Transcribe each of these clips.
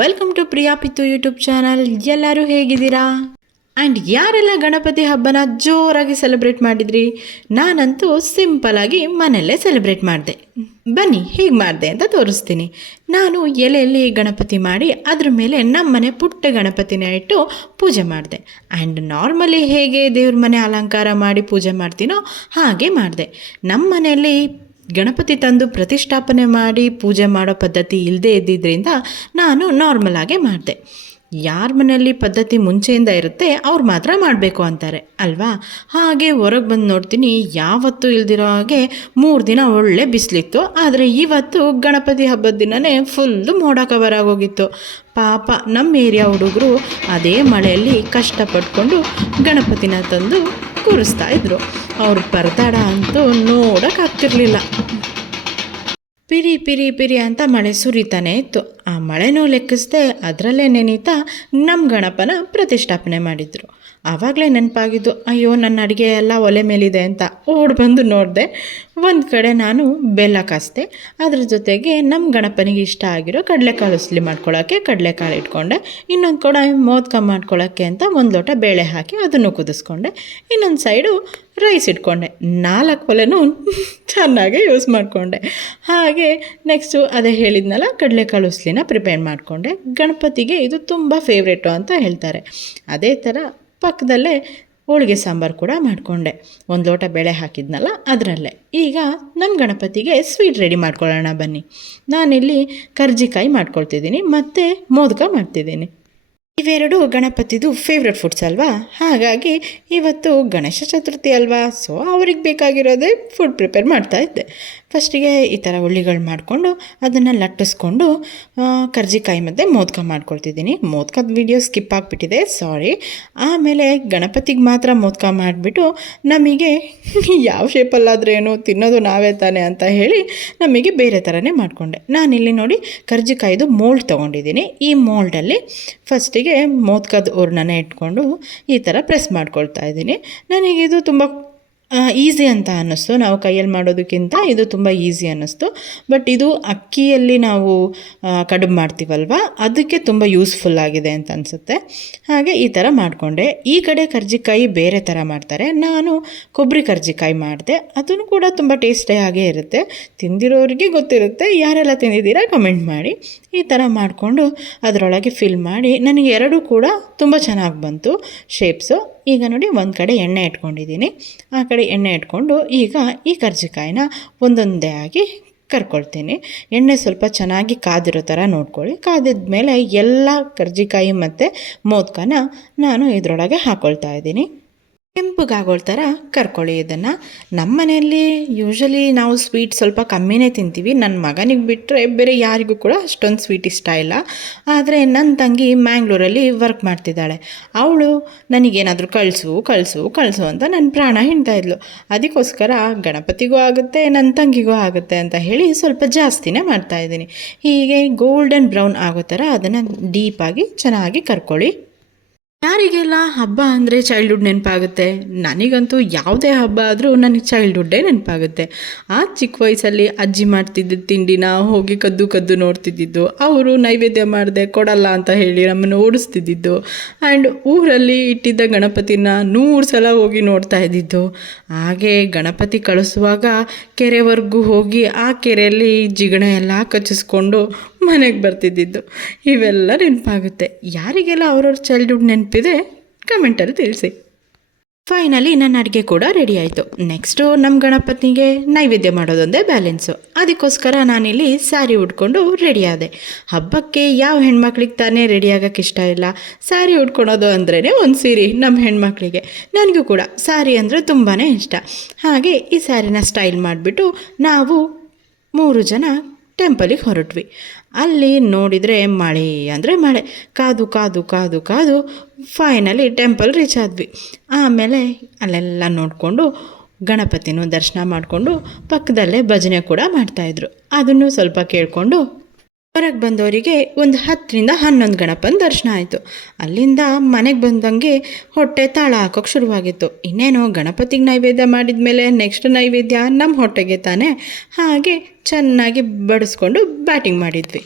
Welcome to Priya ಪಿತ್ತು YouTube channel. ಎಲ್ಲರೂ ಹೇಗಿದ್ದೀರಾ? ಆ್ಯಂಡ್ ಯಾರೆಲ್ಲ ಗಣಪತಿ ಹಬ್ಬನ ಜೋರಾಗಿ ಸೆಲೆಬ್ರೇಟ್ ಮಾಡಿದ್ರಿ? ನಾನಂತೂ ಸಿಂಪಲಾಗಿ ಮನೆಯಲ್ಲೇ ಸೆಲೆಬ್ರೇಟ್ ಮಾಡಿದೆ. ಬನ್ನಿ ಹೇಗೆ ಮಾಡಿದೆ ಅಂತ ತೋರಿಸ್ತೀನಿ. ನಾನು ಎಲೆಯಲ್ಲಿ ಗಣಪತಿ ಮಾಡಿ ಅದ್ರ ಮೇಲೆ ನಮ್ಮನೆ ಪುಟ್ಟ ಗಣಪತಿನ ಇಟ್ಟು ಪೂಜೆ ಮಾಡಿದೆ. ಆ್ಯಂಡ್ ನಾರ್ಮಲಿ ಹೇಗೆ ದೇವ್ರ ಮನೆ ಅಲಂಕಾರ ಮಾಡಿ ಪೂಜೆ ಮಾಡ್ತೀನೋ ಹಾಗೆ ಮಾಡಿದೆ. ನಮ್ಮ ಮನೆಯಲ್ಲಿ ಗಣಪತಿ ತಂದು ಪ್ರತಿಷ್ಠಾಪನೆ ಮಾಡಿ ಪೂಜೆ ಮಾಡೋ ಪದ್ಧತಿ ಇಲ್ಲದೇ ಇದ್ದಿದ್ದರಿಂದ ನಾನು ನಾರ್ಮಲ್ ಆಗೇ ಮಾಡಿದೆ. ಯಾರ ಮನೆಯಲ್ಲಿ ಪದ್ಧತಿ ಮುಂಚೆಯಿಂದ ಇರುತ್ತೆ ಅವ್ರು ಮಾತ್ರ ಮಾಡಬೇಕು ಅಂತಾರೆ ಅಲ್ವಾ? ಹಾಗೆ ಹೊರಗೆ ಬಂದು ನೋಡ್ತೀನಿ, ಯಾವತ್ತೂ ಇಲ್ದಿರೋ ಹಾಗೆ 3 ದಿನ ಒಳ್ಳೆ ಬಿಸಿಲಿತ್ತು. ಆದರೆ ಇವತ್ತು ಗಣಪತಿ ಹಬ್ಬದ ದಿನವೇ ಫುಲ್ಲು ಮೋಡ ಕವರ್ ಆಗೋಗಿತ್ತು. ಪಾಪ ನಮ್ಮ ಏರಿಯಾ ಹುಡುಗರು ಅದೇ ಮಳೆಯಲ್ಲಿ ಕಷ್ಟಪಟ್ಕೊಂಡು ಗಣಪತಿನ ತಂದು ಕೂರಿಸ್ತಾ ಇದ್ರು. ಅವ್ರ ಪರದಾಡ ಅಂತೂ ನೋಡೋಕ್ಕಾಗ್ತಿರ್ಲಿಲ್ಲ. ಪಿರಿ ಪಿರಿ ಪಿರಿ ಅಂತ ಮಳೆ ಸುರಿತಾನೆ ಇತ್ತು. ಆ ಮಳೆನೂ ಲೆಕ್ಕಿಸದೆ ಅದರಲ್ಲೇ ನೆನೀತಾ ನಮ್ಮ ಗಣಪನ ಪ್ರತಿಷ್ಠಾಪನೆ ಮಾಡಿದರು. ಆವಾಗಲೇ ನೆನಪಾಗಿದ್ದು, ಅಯ್ಯೋ ನನ್ನ ಅಡುಗೆ ಎಲ್ಲ ಒಲೆ ಮೇಲಿದೆ ಅಂತ ಓಡಿ ಬಂದು ನೋಡಿದೆ. ಒಂದು ಕಡೆ ನಾನು ಬೆಲ್ಲ ಕಾಸ್ದೆ, ಅದ್ರ ಜೊತೆಗೆ ನಮ್ಮ ಗಣಪನಿಗೆ ಇಷ್ಟ ಆಗಿರೋ ಕಡಲೆಕಾಳು ಉಸ್ಲಿ ಮಾಡ್ಕೊಳ್ಳೋಕ್ಕೆ ಕಡಲೆಕಾಳು ಇಟ್ಕೊಂಡೆ. ಇನ್ನೊಂದು ಕಡೆ ಮೋದಕ ಮಾಡ್ಕೊಳ್ಳೋಕ್ಕೆ ಅಂತ 1 ಲೋಟ ಬೇಳೆ ಹಾಕಿ ಅದನ್ನು ಕುದಿಸ್ಕೊಂಡೆ. ಇನ್ನೊಂದು ಸೈಡು ರೈಸ್ ಇಟ್ಕೊಂಡೆ. 4 ಒಲೆನೂ ಚೆನ್ನಾಗಿ ಯೂಸ್ ಮಾಡಿಕೊಂಡೆ. ಹಾಗೆ ನೆಕ್ಸ್ಟು ಅದೇ ಹೇಳಿದ್ನಲ್ಲ, ಕಡಲೆಕಾಳು ಉಸ್ಲಿನ ಪ್ರಿಪೇರ್ ಮಾಡಿಕೊಂಡೆ. ಗಣಪತಿಗೆ ಇದು ತುಂಬ ಫೇವ್ರೇಟು ಅಂತ ಹೇಳ್ತಾರೆ. ಅದೇ ಥರ ಪಕ್ಕದಲ್ಲೇ ಹೋಳಿಗೆ ಸಾಂಬಾರು ಕೂಡ ಮಾಡಿಕೊಂಡೆ. 1 ಲೋಟ ಬೇಳೆ ಹಾಕಿದ್ನಲ್ಲ ಅದರಲ್ಲೇ. ಈಗ ನಮ್ಮ ಗಣಪತಿಗೆ ಸ್ವೀಟ್ ರೆಡಿ ಮಾಡ್ಕೊಳ್ಳೋಣ ಬನ್ನಿ. ನಾನಿಲ್ಲಿ ಕರ್ಜಿಕಾಯಿ ಮಾಡ್ಕೊಳ್ತಿದ್ದೀನಿ ಮತ್ತು ಮೋದಕ ಮಾಡ್ತಿದ್ದೀನಿ. ಇವೆರಡು ಗಣಪತಿದು ಫೇವ್ರೆಟ್ ಫುಡ್ಸ್ ಅಲ್ವಾ? ಹಾಗಾಗಿ ಇವತ್ತು ಗಣೇಶ ಚತುರ್ಥಿ ಅಲ್ವಾ, ಸೊ ಅವ್ರಿಗೆ ಬೇಕಾಗಿರೋದೇ ಫುಡ್ ಪ್ರಿಪೇರ್ ಮಾಡ್ತಾಯಿದ್ದೆ. ಫಸ್ಟಿಗೆ ಈ ಥರ ಉಳ್ಳಿಗಳು ಮಾಡಿಕೊಂಡು ಅದನ್ನು ಲಟ್ಟಿಸ್ಕೊಂಡು ಕರ್ಜಿಕಾಯಿ ಮತ್ತು ಮೋದಕ ಮಾಡ್ಕೊಳ್ತಿದ್ದೀನಿ. ಮೋದಕದ ವೀಡಿಯೋ ಸ್ಕಿಪ್ ಆಗಿಬಿಟ್ಟಿದೆ, ಸಾರಿ. ಆಮೇಲೆ ಗಣಪತಿಗೆ ಮಾತ್ರ ಮೋದಕ ಮಾಡಿಬಿಟ್ಟು ನಮಗೆ ಯಾವ ಶೇಪಲ್ಲಾದರೆ ಏನು ತಿನ್ನೋದು ನಾವೇ ತಾನೆ ಅಂತ ಹೇಳಿ ನಮಗೆ ಬೇರೆ ಥರನೇ ಮಾಡಿಕೊಂಡೆ. ನಾನಿಲ್ಲಿ ನೋಡಿ ಕರ್ಜಿಕಾಯಿದು ಮೋಲ್ಡ್ ತೊಗೊಂಡಿದ್ದೀನಿ. ಈ ಮೋಲ್ಡಲ್ಲಿ ಫಸ್ಟಿಗೆ ಮೋದಕದ ಹೂರ್ಣನೇ ಇಟ್ಕೊಂಡು ಈ ಥರ ಪ್ರೆಸ್ ಮಾಡ್ಕೊಳ್ತಾ ಇದ್ದೀನಿ. ನನಗಿದು ತುಂಬ ಈಸಿ ಅಂತ ಅನ್ನಿಸ್ತು. ನಾವು ಕೈಯಲ್ಲಿ ಮಾಡೋದಕ್ಕಿಂತ ಇದು ತುಂಬ ಈಸಿ ಅನ್ನಿಸ್ತು. ಬಟ್ ಇದು ಅಕ್ಕಿಯಲ್ಲಿ ನಾವು ಕಡುಬು ಮಾಡ್ತೀವಲ್ವ, ಅದಕ್ಕೆ ತುಂಬ ಯೂಸ್ಫುಲ್ ಆಗಿದೆ ಅಂತ ಅನಿಸುತ್ತೆ. ಹಾಗೆ ಈ ಥರ ಮಾಡಿಕೊಂಡೆ. ಈ ಕಡೆ ಕರ್ಜಿಕಾಯಿ ಬೇರೆ ಥರ ಮಾಡ್ತಾರೆ, ನಾನು ಕೊಬ್ಬರಿ ಕರ್ಜಿಕಾಯಿ ಮಾಡಿದೆ. ಅದನ್ನು ಕೂಡ ತುಂಬ ಟೇಸ್ಟಿಯಾಗೇ ಇರುತ್ತೆ. ತಿಂದಿರೋರಿಗೆ ಗೊತ್ತಿರುತ್ತೆ, ಯಾರೆಲ್ಲ ತಿಂದಿದ್ದೀರಾ ಕಮೆಂಟ್ ಮಾಡಿ. ಈ ಥರ ಮಾಡಿಕೊಂಡು ಅದರೊಳಗೆ ಫಿಲ್ ಮಾಡಿ ನನಗೆ 2 ಕೂಡ ತುಂಬ ಚೆನ್ನಾಗಿ ಬಂತು ಶೇಪ್ಸು. ಈಗ ನೋಡಿ ಒಂದು ಕಡೆ ಎಣ್ಣೆ ಇಟ್ಕೊಂಡಿದ್ದೀನಿ, ಆ ಕಡೆ ಎಣ್ಣೆ ಇಟ್ಕೊಂಡು ಈಗ ಈ ಕರ್ಜಿಕಾಯಿನ ಒಂದೊಂದೇ ಆಗಿ ಕರ್ಕೊಳ್ತೀನಿ. ಎಣ್ಣೆ ಸ್ವಲ್ಪ ಚೆನ್ನಾಗಿ ಕಾದಿರೋ ಥರ ನೋಡ್ಕೊಳ್ಳಿ. ಕಾದಿದ ಮೇಲೆ ಎಲ್ಲ ಕರ್ಜಿಕಾಯಿ ಮತ್ತು ಮೋದಕನ ನಾನು ಇದರೊಳಗೆ ಹಾಕ್ಕೊಳ್ತಾ ಇದ್ದೀನಿ. ಕೆಂಪಗಾಗೋ ಥರ ಕರ್ಕೊಳ್ಳಿ ಇದನ್ನು. ನಮ್ಮ ಮನೆಯಲ್ಲಿ ಯೂಶ್ವಲಿ ನಾವು ಸ್ವೀಟ್ ಸ್ವಲ್ಪ ಕಮ್ಮಿನೇ ತಿಂತೀವಿ. ನನ್ನ ಮಗನಿಗೆ ಬಿಟ್ಟರೆ ಬೇರೆ ಯಾರಿಗೂ ಕೂಡ ಅಷ್ಟೊಂದು ಸ್ವೀಟ್ ಇಷ್ಟ ಇಲ್ಲ. ಆದರೆ ನನ್ನ ತಂಗಿ ಮ್ಯಾಂಗ್ಳೂರಲ್ಲಿ ವರ್ಕ್ ಮಾಡ್ತಿದ್ದಾಳೆ. ಅವಳು ನನಗೇನಾದರೂ ಕಳಿಸು ಕಳಿಸು ಕಳಿಸು ಅಂತ ನನ್ನ ಪ್ರಾಣ ಹಿಂಡ್ತಾಯಿದ್ಲು. ಅದಕ್ಕೋಸ್ಕರ ಗಣಪತಿಗೂ ಆಗುತ್ತೆ, ನನ್ನ ತಂಗಿಗೂ ಆಗುತ್ತೆ ಅಂತ ಹೇಳಿ ಸ್ವಲ್ಪ ಜಾಸ್ತಿನೇ ಮಾಡ್ತಾಯಿದ್ದೀನಿ. ಹೀಗೆ ಗೋಲ್ಡನ್ ಬ್ರೌನ್ ಆಗೋ ಥರ ಅದನ್ನು ಡೀಪಾಗಿ ಚೆನ್ನಾಗಿ ಕರ್ಕೊಳ್ಳಿ. ಯಾರಿಗೆಲ್ಲ ಹಬ್ಬ ಅಂದರೆ ಚೈಲ್ಡ್ಹುಡ್ ನೆನಪಾಗುತ್ತೆ? ನನಗಂತೂ ಯಾವುದೇ ಹಬ್ಬ ಆದರೂ ನನಗೆ ಚೈಲ್ಡ್ಹುಡ್ಡೇ ನೆನಪಾಗುತ್ತೆ. ಆ ಚಿಕ್ಕ ವಯಸ್ಸಲ್ಲಿ ಅಜ್ಜಿ ಮಾಡ್ತಿದ್ದ ತಿಂಡಿನ ಹೋಗಿ ಕದ್ದು ಕದ್ದು ನೋಡ್ತಿದ್ದಿದ್ದು, ಅವರು ನೈವೇದ್ಯ ಮಾಡದೆ ಕೊಡಲ್ಲ ಅಂತ ಹೇಳಿ ನಮ್ಮನ್ನು ಓಡಿಸ್ತಿದ್ದಿದ್ದು, ಆ್ಯಂಡ್ ಊರಲ್ಲಿ ಇಟ್ಟಿದ್ದ ಗಣಪತಿನ 100 ಸಲ ಹೋಗಿ ನೋಡ್ತಾ ಇದ್ದಿದ್ದು. ಹಾಗೆ ಗಣಪತಿ ಕಳಿಸುವಾಗ ಕೆರೆವರೆಗೂ ಹೋಗಿ ಆ ಕೆರೆಯಲ್ಲಿ ಜಿಗಣೆ ಎಲ್ಲ ಕಚ್ಚಿಸ್ಕೊಂಡು ಮನೆಗೆ ಬರ್ತಿದ್ದಿದ್ದು, ಇವೆಲ್ಲ ನೆನಪಾಗುತ್ತೆ. ಯಾರಿಗೆಲ್ಲ ಅವ್ರವ್ರ ಚೈಲ್ಡ್ಹುಡ್ ನೆನಪಿದೆ ಕಮೆಂಟಲ್ಲಿ ತಿಳಿಸಿ. ಫೈನಲಿ ನನ್ನ ಅಡುಗೆ ಕೂಡ ರೆಡಿ ಆಯಿತು. ನೆಕ್ಸ್ಟು ನಮ್ಮ ಗಣಪತಿಗೆ ನೈವೇದ್ಯ ಮಾಡೋದೊಂದೇ ಬ್ಯಾಲೆನ್ಸು. ಅದಕ್ಕೋಸ್ಕರ ನಾನಿಲ್ಲಿ ಸ್ಯಾರಿ ಉಟ್ಕೊಂಡು ರೆಡಿ ಆದೆ. ಹಬ್ಬಕ್ಕೆ ಯಾವ ಹೆಣ್ಮಕ್ಳಿಗೆ ತಾನೇ ರೆಡಿ ಆಗೋಕ್ಕೆ ಇಷ್ಟ ಇಲ್ಲ? ಸ್ಯಾರಿ ಉಟ್ಕೊಳೋದು ಅಂದ್ರೇ ಒಂದು ಸೀರೆ ನಮ್ಮ ಹೆಣ್ಮಕ್ಳಿಗೆ. ನನಗೂ ಕೂಡ ಸ್ಯಾರಿ ಅಂದರೆ ತುಂಬಾ ಇಷ್ಟ. ಹಾಗೆ ಈ ಸ್ಯಾರಿನ ಸ್ಟೈಲ್ ಮಾಡಿಬಿಟ್ಟು ನಾವು 3 ಜನ ಟೆಂಪಲಿಗೆ ಹೊರಟ್ವಿ. ಅಲ್ಲಿ ನೋಡಿದರೆ ಮಳೆ ಅಂದರೆ ಮಳೆ. ಕಾದು ಕಾದು ಕಾದು ಕಾದು ಫೈನಲಿ ಟೆಂಪಲ್ ರೀಚ್ ಆದ್ವಿ. ಆಮೇಲೆ ಅಲ್ಲೆಲ್ಲ ನೋಡಿಕೊಂಡು ಗಣಪತಿನೂ ದರ್ಶನ ಮಾಡಿಕೊಂಡು ಪಕ್ಕದಲ್ಲೇ ಭಜನೆ ಕೂಡ ಮಾಡ್ತಾಯಿದ್ರು. ಅದನ್ನು ಸ್ವಲ್ಪ ಕೇಳಿಕೊಂಡು ಹೊರಗೆ ಬಂದವರಿಗೆ ಒಂದು 10ರಿಂದ 11 ಗಣಪನ ದರ್ಶನ ಆಯಿತು. ಅಲ್ಲಿಂದ ಮನೆಗೆ ಬಂದಂಗೆ ಹೊಟ್ಟೆ ತಾಳ ಹಾಕೋಕ್ಕೆ ಶುರುವಾಗಿತ್ತು. ಇನ್ನೇನು ಗಣಪತಿಗೆ ನೈವೇದ್ಯ ಮಾಡಿದ ಮೇಲೆ ನೆಕ್ಸ್ಟ್ ನೈವೇದ್ಯ ನಮ್ಮ ಹೊಟ್ಟೆಗೆ ತಾನೇ. ಹಾಗೆ ಚೆನ್ನಾಗಿ ಬಡಿಸ್ಕೊಂಡು ಬ್ಯಾಟಿಂಗ್ ಮಾಡಿದ್ವಿ.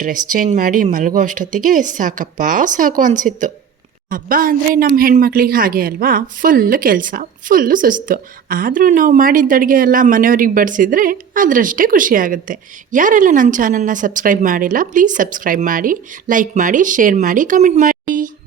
ಡ್ರೆಸ್ ಚೇಂಜ್ ಮಾಡಿ ಮಲಗೋ ಅಷ್ಟೊತ್ತಿಗೆ ಸಾಕಪ್ಪ ಸಾಕು ಅನಿಸಿತ್ತು. ಹಬ್ಬ ಅಂದರೆ ನಮ್ಮ ಹೆಣ್ಮಕ್ಳಿಗೆ ಹಾಗೆ ಅಲ್ವಾ, ಫುಲ್ಲು ಕೆಲಸ, ಫುಲ್ಲು ಸುಸ್ತು. ಆದರೂ ನಾವು ಮಾಡಿದ್ದ ಅಡುಗೆ ಎಲ್ಲ ಮನೆಯವ್ರಿಗೆ ಬಡಿಸಿದ್ರೆ ಅದರಷ್ಟೇ ಖುಷಿಯಾಗುತ್ತೆ. ಯಾರೆಲ್ಲ ನನ್ನ ಚಾನಲ್ನ ಸಬ್ಸ್ಕ್ರೈಬ್ ಮಾಡಿಲ್ಲ ಪ್ಲೀಸ್ ಸಬ್ಸ್ಕ್ರೈಬ್ ಮಾಡಿ, ಲೈಕ್ ಮಾಡಿ, ಶೇರ್ ಮಾಡಿ, ಕಮೆಂಟ್ ಮಾಡಿ.